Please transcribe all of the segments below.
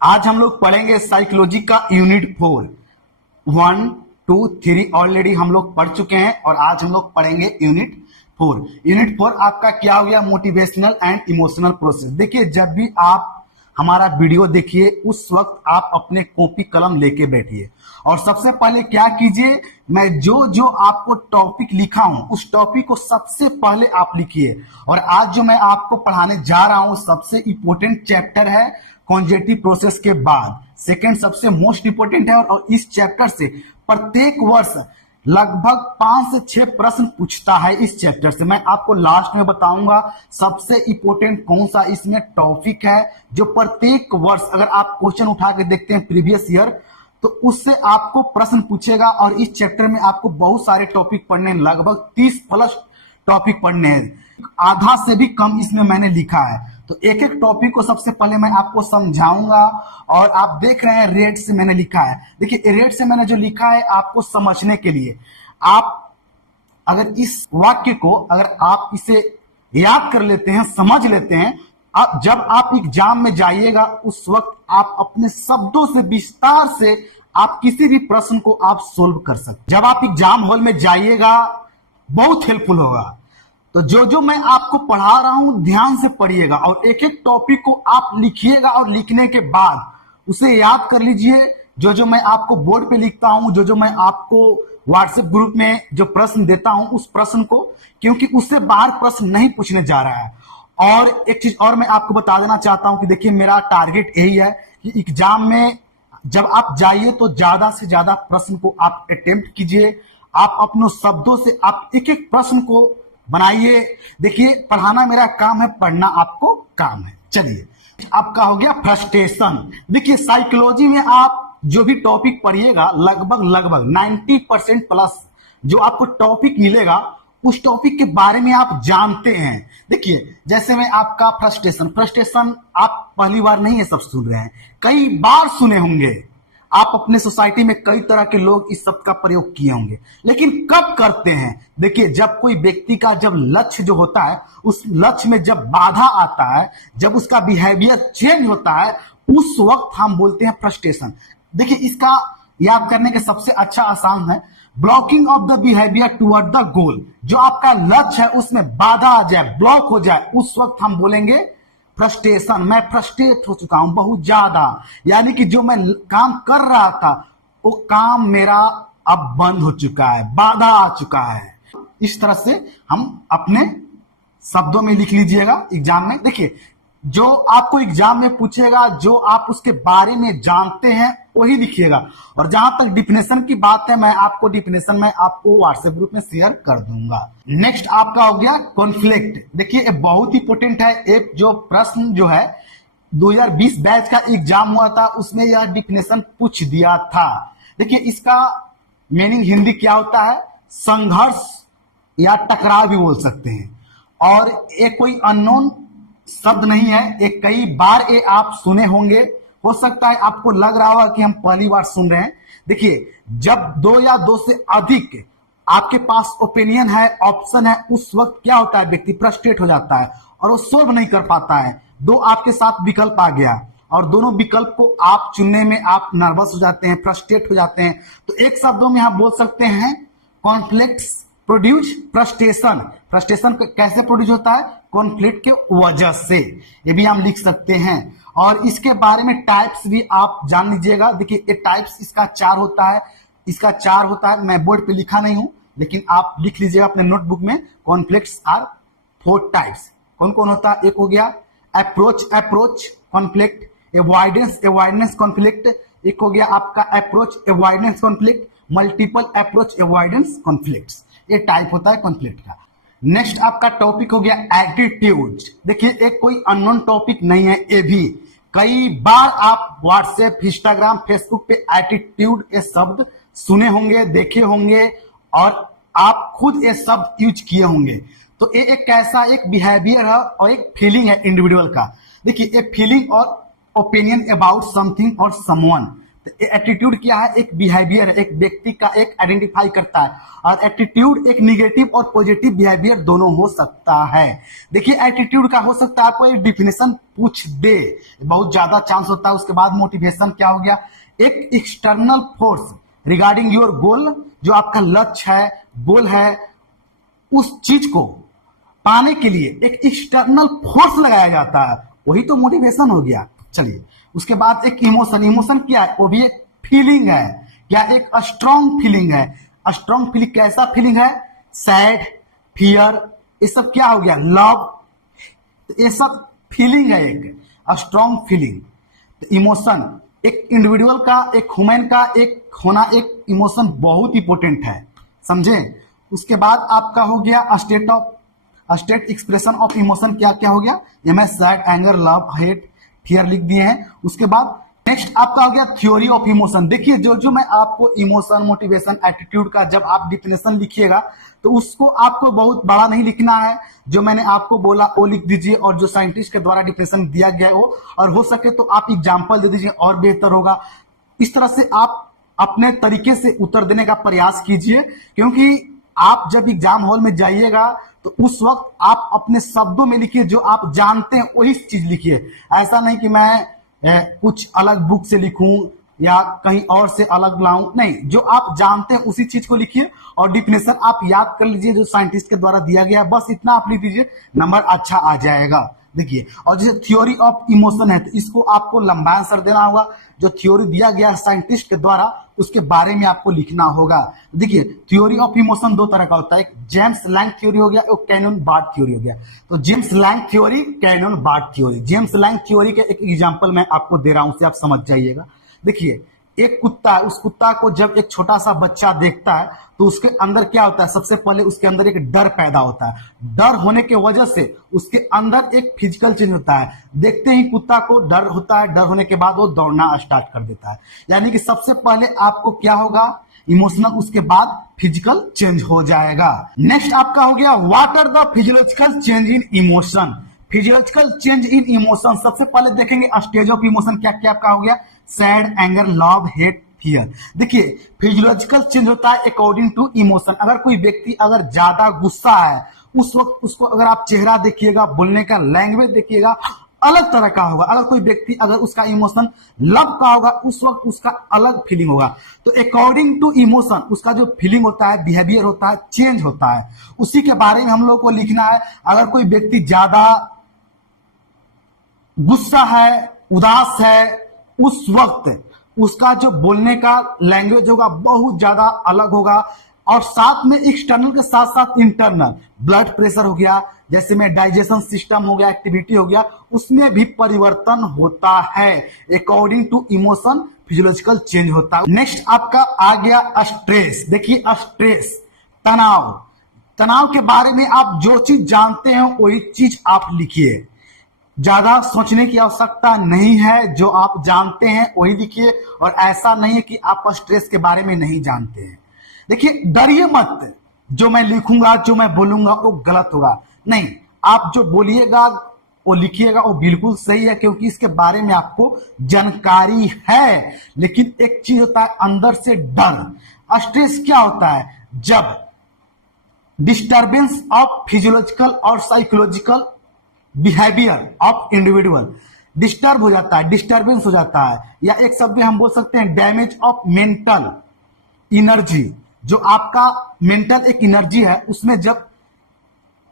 आज हम लोग पढ़ेंगे साइकोलॉजी का यूनिट 4। 1, 2, 3 ऑलरेडी हम लोग पढ़ चुके हैं और आज हम लोग पढ़ेंगे यूनिट 4। यूनिट 4 आपका क्या हो गया? Motivational and emotional process. देखिए, जब भी आप हमारा वीडियो देखिए उस वक्त आप अपने कॉपी कलम लेके बैठिए और सबसे पहले क्या कीजिए, मैं जो आपको टॉपिक लिखा हूं उस टॉपिक को सबसे पहले आप लिखिए। और आज जो मैं आपको पढ़ाने जा रहा हूं सबसे इंपॉर्टेंट चैप्टर है कॉन्जेक्टिव प्रोसेस के बाद सेकंड सबसे मोस्ट इंपॉर्टेंट है। और इस चैप्टर से प्रत्येक वर्ष लगभग 5 से 6 प्रश्न पूछता है। इस चैप्टर से मैं आपको लास्ट में बताऊंगा सबसे इंपॉर्टेंट कौन सा इसमें टॉपिक है जो प्रत्येक वर्ष अगर आप क्वेश्चन उठा के देखते हैं प्रीवियस ईयर तो उससे आपको प्रश्न पूछेगा। और इस चैप्टर में आपको बहुत सारे टॉपिक पढ़ने, लगभग 30 प्लस टॉपिक पढ़ने हैं, आधा से भी कम इसमें मैंने लिखा है। तो एक एक टॉपिक को सबसे पहले मैं आपको समझाऊंगा। और आप देख रहे हैं रेड से मैंने लिखा है। देखिए, रेड से मैंने जो लिखा है आपको समझने के लिए, आप अगर इस वाक्य को अगर आप इसे याद कर लेते हैं, समझ लेते हैं, जब आप एग्जाम में जाइएगा उस वक्त आप अपने शब्दों से विस्तार से आप किसी भी प्रश्न को आप सोल्व कर सकते। जब आप एग्जाम हॉल में जाइएगा बहुत हेल्पफुल होगा। तो जो मैं आपको पढ़ा रहा हूं ध्यान से पढ़िएगा और एक एक टॉपिक को आप लिखिएगा और लिखने के बाद उसे याद कर लीजिए। जो मैं आपको बोर्ड पे लिखता हूं, जो मैं आपको व्हाट्सएप ग्रुप में जो प्रश्न देता हूं उस प्रश्न को, क्योंकि उससे बाहर प्रश्न नहीं पूछने जा रहा है। और एक चीज और मैं आपको बता देना चाहता हूं कि देखिए, मेरा टारगेट यही है कि एग्जाम में जब आप जाइए तो ज्यादा से ज्यादा प्रश्न को आप अटेम्प्ट कीजिए। आप अपने शब्दों से आप एक एक प्रश्न को बनाइए। देखिए, पढ़ाना मेरा काम है, पढ़ना आपको काम है। चलिए, आपका हो गया फ्रस्ट्रेशन। देखिए, साइकोलॉजी में आप जो भी टॉपिक पढ़िएगा लगभग 90% प्लस जो आपको टॉपिक मिलेगा उस टॉपिक के बारे में आप जानते हैं। देखिए, जैसे मैं आपका फ्रस्ट्रेशन आप पहली बार नहीं है सब सुन रहे हैं, कई बार सुने होंगे। आप अपने सोसाइटी में कई तरह के लोग इस शब्द का प्रयोग किए होंगे, लेकिन कब करते हैं? देखिए, जब कोई व्यक्ति का जब लक्ष्य जो होता है उस लक्ष्य में जब बाधा आता है, जब उसका बिहेवियर चेंज होता है, उस वक्त हम बोलते हैं फ्रस्ट्रेशन। देखिए, इसका याद करने के सबसे अच्छा आसान है blocking of the behaviour toward the goal. जो आपका लक्ष्य है उसमें बाधा आ जाए, ब्लॉक हो जाए, उस वक्त हम बोलेंगे फ्रस्ट्रेशन। मैं फ्रस्ट्रेट हो चुका हूं बहुत ज्यादा, यानी कि जो मैं काम कर रहा था वो काम मेरा अब बंद हो चुका है, बाधा आ चुका है। इस तरह से हम अपने शब्दों में लिख लीजिएगा एग्जाम में। देखिए, जो आपको एग्जाम में पूछेगा जो आप उसके बारे में जानते हैं वही लिखिएगा। और जहां तक डिफिनेशन की बात है, मैं आपको डिफिनेशन में आपको व्हाट्सएप ग्रुप में शेयर कर दूंगा। नेक्स्ट आपका हो गया कॉन्फ्लिक्ट। देखिए, ये बहुत इंपॉर्टेंट है। एक जो प्रश्न जो है 2020 बैच का एग्जाम हुआ था उसमें यह डिफिनेशन पूछ दिया था। देखिए, इसका मीनिंग हिंदी क्या होता है? संघर्ष या टकराव भी बोल सकते हैं। और ये कोई अननोन शब्द नहीं है, एक कई बार ये आप सुने होंगे। हो सकता है आपको लग रहा होगा कि हम पहली बार सुन रहे हैं। देखिए, जब 2 या 2 से अधिक आपके पास ओपिनियन है, ऑप्शन है, उस वक्त क्या होता है? व्यक्ति फ्रस्ट्रेट हो जाता है और वो सोल्व नहीं कर पाता है। 2 आपके साथ विकल्प आ गया और दोनों विकल्प को आप चुनने में आप नर्वस हो जाते हैं, फ्रस्ट्रेट हो जाते हैं। तो एक शब्दों में आप बोल सकते हैं कॉन्फ्लिक्ट्स प्रोड्यूस फ्रस्ट्रेशन। फ्रस्ट्रेशन कैसे प्रोड्यूस होता है? कॉन्फ्लिक्ट के वजह से। ये भी हम लिख सकते हैं। और इसके बारे में टाइप्स भी आप जान लीजिएगा। देखिए, ये टाइप्स इसका 4 होता है, इसका 4 होता है। मैं बोर्ड पे लिखा नहीं हूं लेकिन आप लिख लीजिएगा अपने नोटबुक में। Conflicts are 4 types. कौन कौन होता है? एक हो गया अप्रोच कॉन्फ्लिक्ट, अवॉइडेंस कॉन्फ्लिक्ट। एक हो गया आपका approach avoidance conflict, multiple approach avoidance conflicts. ये टाइप होता है कॉन्फ्लिक्ट का। नेक्स्ट आपका टॉपिक हो गया एटीट्यूड। देखिए, एक कोई अननोन टॉपिक नहीं है। ये भी कई बार आप व्हाट्सएप, इंस्टाग्राम, फेसबुक पे एटीट्यूड ये शब्द सुने होंगे, देखे होंगे और आप खुद ये शब्द यूज किए होंगे। तो ये एक कैसा एक बिहेवियर है और एक फीलिंग है इंडिविजुअल का। देखिए, ये फीलिंग और ओपिनियन अबाउट समथिंग और समवन। एटीट्यूड क्या है? एक बिहेवियर है, एक व्यक्ति का एक आइडेंटिफाई करता है। और एटीट्यूड एक निगेटिव और पॉजिटिव बिहेवियर दोनों हो सकता है। देखिए एटीट्यूड का हो सकता है आपको एक डिफिनेशन पूछ दे, बहुत ज्यादा चांस होता है। उसके बाद मोटिवेशन क्या हो गया? एक external force regarding your goal, जो आपका लक्ष्य है, गोल है, उस चीज को पाने के लिए एक एक्सटर्नल फोर्स लगाया जाता है, वही तो मोटिवेशन हो गया। चलिए उसके बाद एक इमोशन। इमोशन क्या है? वो भी एक फीलिंग है। क्या? एक स्ट्रॉन्ग फीलिंग है। स्ट्रॉन्ग फीलिंग कैसा फीलिंग है? सैड, फियर, ये सब क्या हो गया? लव, ये सब फीलिंग है, एक स्ट्रॉन्ग फीलिंग। इमोशन एक इंडिविजुअल का, एक ह्यूमन का एक होना, एक इमोशन बहुत इंपॉर्टेंट है, समझे। उसके बाद आपका हो गया स्टेट एक्सप्रेशन ऑफ इमोशन। क्या क्या हो गया? M S sad, anger, love, hate, fear लिख दिए हैं। उसके बाद नेक्स्ट आपका हो गया थ्योरी ऑफ इमोशन। देखिए जो मैं आपको इमोशन, मोटिवेशन, एटीट्यूड का जब आप डिफिनेशन लिखिएगा तो उसको आपको बहुत बड़ा नहीं लिखना है। जो मैंने आपको बोला वो लिख दीजिए, और जो साइंटिस्ट के द्वारा डिफिनेशन दिया गया हो, और हो सके तो आप एग्जाम्पल दे दीजिए और बेहतर होगा। इस तरह से आप अपने तरीके से उत्तर देने का प्रयास कीजिए, क्योंकि आप जब एग्जाम हॉल में जाइएगा तो उस वक्त आप अपने शब्दों में लिखिए, जो आप जानते हैं वही चीज लिखिए। ऐसा नहीं कि मैं कुछ अलग बुक से लिखूं या कहीं और से अलग लाऊं, नहीं, जो आप जानते हैं उसी चीज को लिखिए। और डिफिनेशन आप याद कर लीजिए जो साइंटिस्ट के द्वारा दिया गया, बस इतना आप लिख दीजिए, नंबर अच्छा आ जाएगा। देखिए, और जैसे थ्योरी ऑफ इमोशन है तो इसको आपको लंबा आंसर देना होगा। जो थ्योरी दिया गया साइंटिस्ट के द्वारा उसके बारे में आपको लिखना होगा। देखिए थ्योरी ऑफ इमोशन दो तरह का होता है, एक जेम्स लैंग थ्योरी हो गया, एक कैनन बार्ड थ्योरी हो गया। तो James Lange theory, Cannon Bard theory. James Lange theory के एक एग्जांपल मैं आपको दे रहा हूं, उससे आप समझ जाइएगा। देखिए एक कुत्ता है, उस कुत्ता को जब एक छोटा सा बच्चा देखता है तो उसके अंदर क्या होता है? सबसे पहले उसके अंदर एक डर पैदा होता है। डर होने के वजह से उसके अंदर एक फिजिकल चेंज होता है। देखते ही कुत्ता को डर होता है, डर होने के बाद वो दौड़ना स्टार्ट कर देता है। यानी कि सबसे पहले आपको क्या होगा? इमोशनल, उसके बाद फिजिकल चेंज हो जाएगा। नेक्स्ट आपका हो गया what are the physiological change in emotion. Physiological change in emotion, सबसे पहले देखेंगे स्टेज ऑफ इमोशन क्या क्या आपका हो गया? Sad, anger, love, hate, fear. देखिए फिजियोलॉजिकल चेंज होता है अकॉर्डिंग टू इमोशन। अगर कोई व्यक्ति अगर ज्यादा गुस्सा है, उस वक्त उसको अगर आप चेहरा देखिएगा, बोलने का लैंग्वेज देखिएगा, अलग तरह का होगा। अगर कोई व्यक्ति अगर उसका इमोशन लव का होगा, उस वक्त उसका अलग फीलिंग होगा। तो अकॉर्डिंग टू इमोशन उसका जो फीलिंग होता है, बिहेवियर होता है, चेंज होता है। उसी के बारे में हम लोग को लिखना है। अगर कोई व्यक्ति ज्यादा गुस्सा है, उदास है, उस वक्त उसका जो बोलने का लैंग्वेज होगा बहुत ज्यादा अलग होगा। और साथ में एक्सटर्नल के साथ साथ इंटरनल, ब्लड प्रेशर हो गया, जैसे में डाइजेशन सिस्टम हो गया, एक्टिविटी हो गया, उसमें भी परिवर्तन होता है। According to emotion physiological change होता है। नेक्स्ट आपका आ गया स्ट्रेस। देखिए स्ट्रेस, तनाव। तनाव के बारे में आप जो चीज जानते हैं वही चीज आप लिखिए, ज्यादा सोचने की आवश्यकता नहीं है। जो आप जानते हैं वही लिखिए, और ऐसा नहीं है कि आप स्ट्रेस के बारे में नहीं जानते हैं। देखिए डरिए मत, जो मैं लिखूंगा, जो मैं बोलूंगा वो गलत होगा, नहीं, आप जो बोलिएगा वो लिखिएगा वो बिल्कुल सही है, क्योंकि इसके बारे में आपको जानकारी है। लेकिन एक चीज होता है अंदर से डर। स्ट्रेस क्या होता है? जब डिस्टर्बेंस ऑफ फिजियोलॉजिकल और psychological behaviour of individual disturb हो जाता है, डिस्टर्बेंस हो जाता है, या एक शब्द में हम बोल सकते हैं डैमेज ऑफ मेंटल एनर्जी। जो आपका मेंटल एक एनर्जी है उसमें जब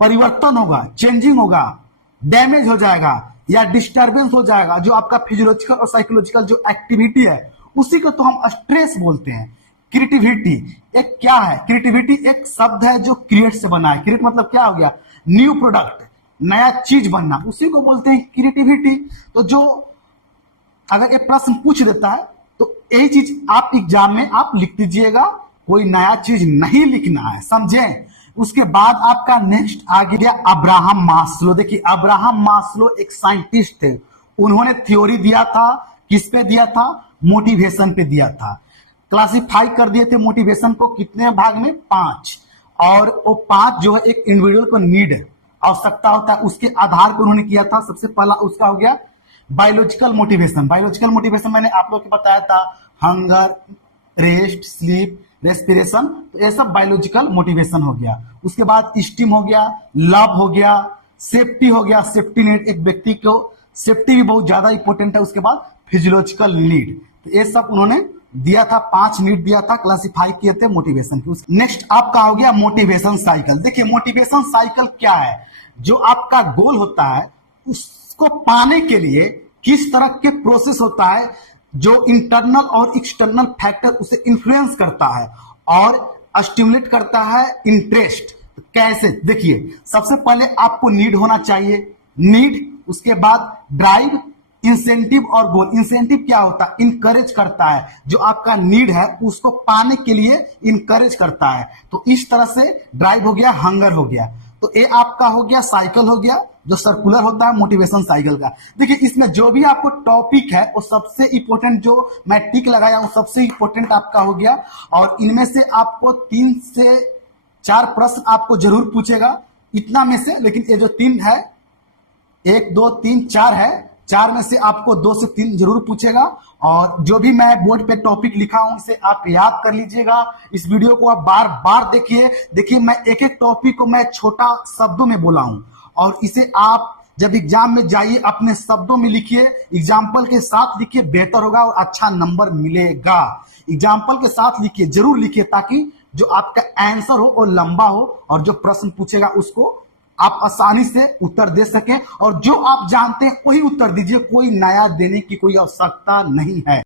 परिवर्तन होगा, चेंजिंग होगा, डैमेज हो जाएगा या डिस्टर्बेंस हो जाएगा, जो आपका फिजियोलॉजिकल और साइकोलॉजिकल जो एक्टिविटी है उसी को तो हम स्ट्रेस बोलते हैं। क्रिएटिविटी एक क्या है? क्रिएटिविटी एक शब्द है जो क्रिएट से बना है। क्रिएट मतलब क्या हो गया? न्यू प्रोडक्ट, नया चीज बनना, उसी को बोलते हैं क्रिएटिविटी। तो जो अगर एक प्रश्न पूछ देता है तो यही चीज आप एग्जाम में आप लिख दीजिएगा, कोई नया चीज नहीं लिखना है, समझे। उसके बाद आपका नेक्स्ट आ गया अब्राहम मास्लो। देखिए अब्राहम मास्लो एक साइंटिस्ट थे, उन्होंने थ्योरी दिया था, किस पे दिया था? मोटिवेशन पे दिया था। क्लासिफाई कर दिए थे मोटिवेशन को कितने भाग में? 5। और वो 5 जो है एक इंडिविजुअल को नीड आवश्यकता होता है, उसके आधार पर उन्होंने किया था। सबसे पहला उसका हो गया बायोलॉजिकल मोटिवेशन। बायोलॉजिकल मोटिवेशन मैंने आप लोग को बताया था, हंगर, रेस्ट, स्लीप, रेस्पिरेशन, तो ये सब बायोलॉजिकल मोटिवेशन हो गया। उसके बाद स्टीम हो गया, लव हो गया, सेफ्टी हो गया, सेफ्टी नीड, एक व्यक्ति को सेफ्टी भी बहुत ज्यादा इंपॉर्टेंट है। उसके बाद फिजियोलॉजिकल नीड, तो ये सब उन्होंने दिया था, 5 नीड दिया था, क्लासिफाई किए थे मोटिवेशन की। नेक्स्ट आपका हो गया मोटिवेशन साइकिल। देखिए मोटिवेशन साइकिल क्या है, जो आपका गोल होता है उसको पाने के लिए किस तरह के प्रोसेस होता है, जो इंटरनल और एक्सटर्नल फैक्टर उसे इन्फ्लुएंस करता है और स्टिमुलेट करता है इंटरेस्ट। कैसे, देखिए सबसे पहले आपको नीड होना चाहिए, नीड, उसके बाद ड्राइव, इंसेंटिव और गोल। इंसेंटिव क्या होता है, इनकरेज करता है, जो आपका नीड है उसको पाने के लिए इनकरेज करता है। तो इस तरह से ड्राइव हो गया, हंगर हो गया, तो ये आपका हो गया साइकिल हो गया, जो सर्कुलर होता है मोटिवेशन साइकिल का। देखिए इसमें जो भी आपको टॉपिक है वो सबसे इंपॉर्टेंट, जो मैं टिक लगाया हूं सबसे इंपॉर्टेंट आपका हो गया, और इनमें से आपको 3 से 4 प्रश्न आपको जरूर पूछेगा इतना में से। लेकिन ये जो 3 है, 1 2 3 4 है, 4 में से आपको 2 से 3 जरूर पूछेगा। और जो भी मैं बोर्ड पे टॉपिक लिखा हूं इसे आप याद कर लीजिएगा। इस वीडियो को आप बार बार देखिए। देखिए मैं एक एक टॉपिक को मैं छोटा शब्दों में बोला हूं, और इसे आप जब एग्जाम में जाइए अपने शब्दों में लिखिए, एग्जाम्पल के साथ लिखिए, बेहतर होगा और अच्छा नंबर मिलेगा। एग्जाम्पल के साथ लिखिए, जरूर लिखिए, ताकि जो आपका आंसर हो वो लंबा हो और जो प्रश्न पूछेगा उसको आप आसानी से उत्तर दे सके, और जो आप जानते हैं वही उत्तर दीजिए, कोई नया देने की कोई आवश्यकता नहीं है।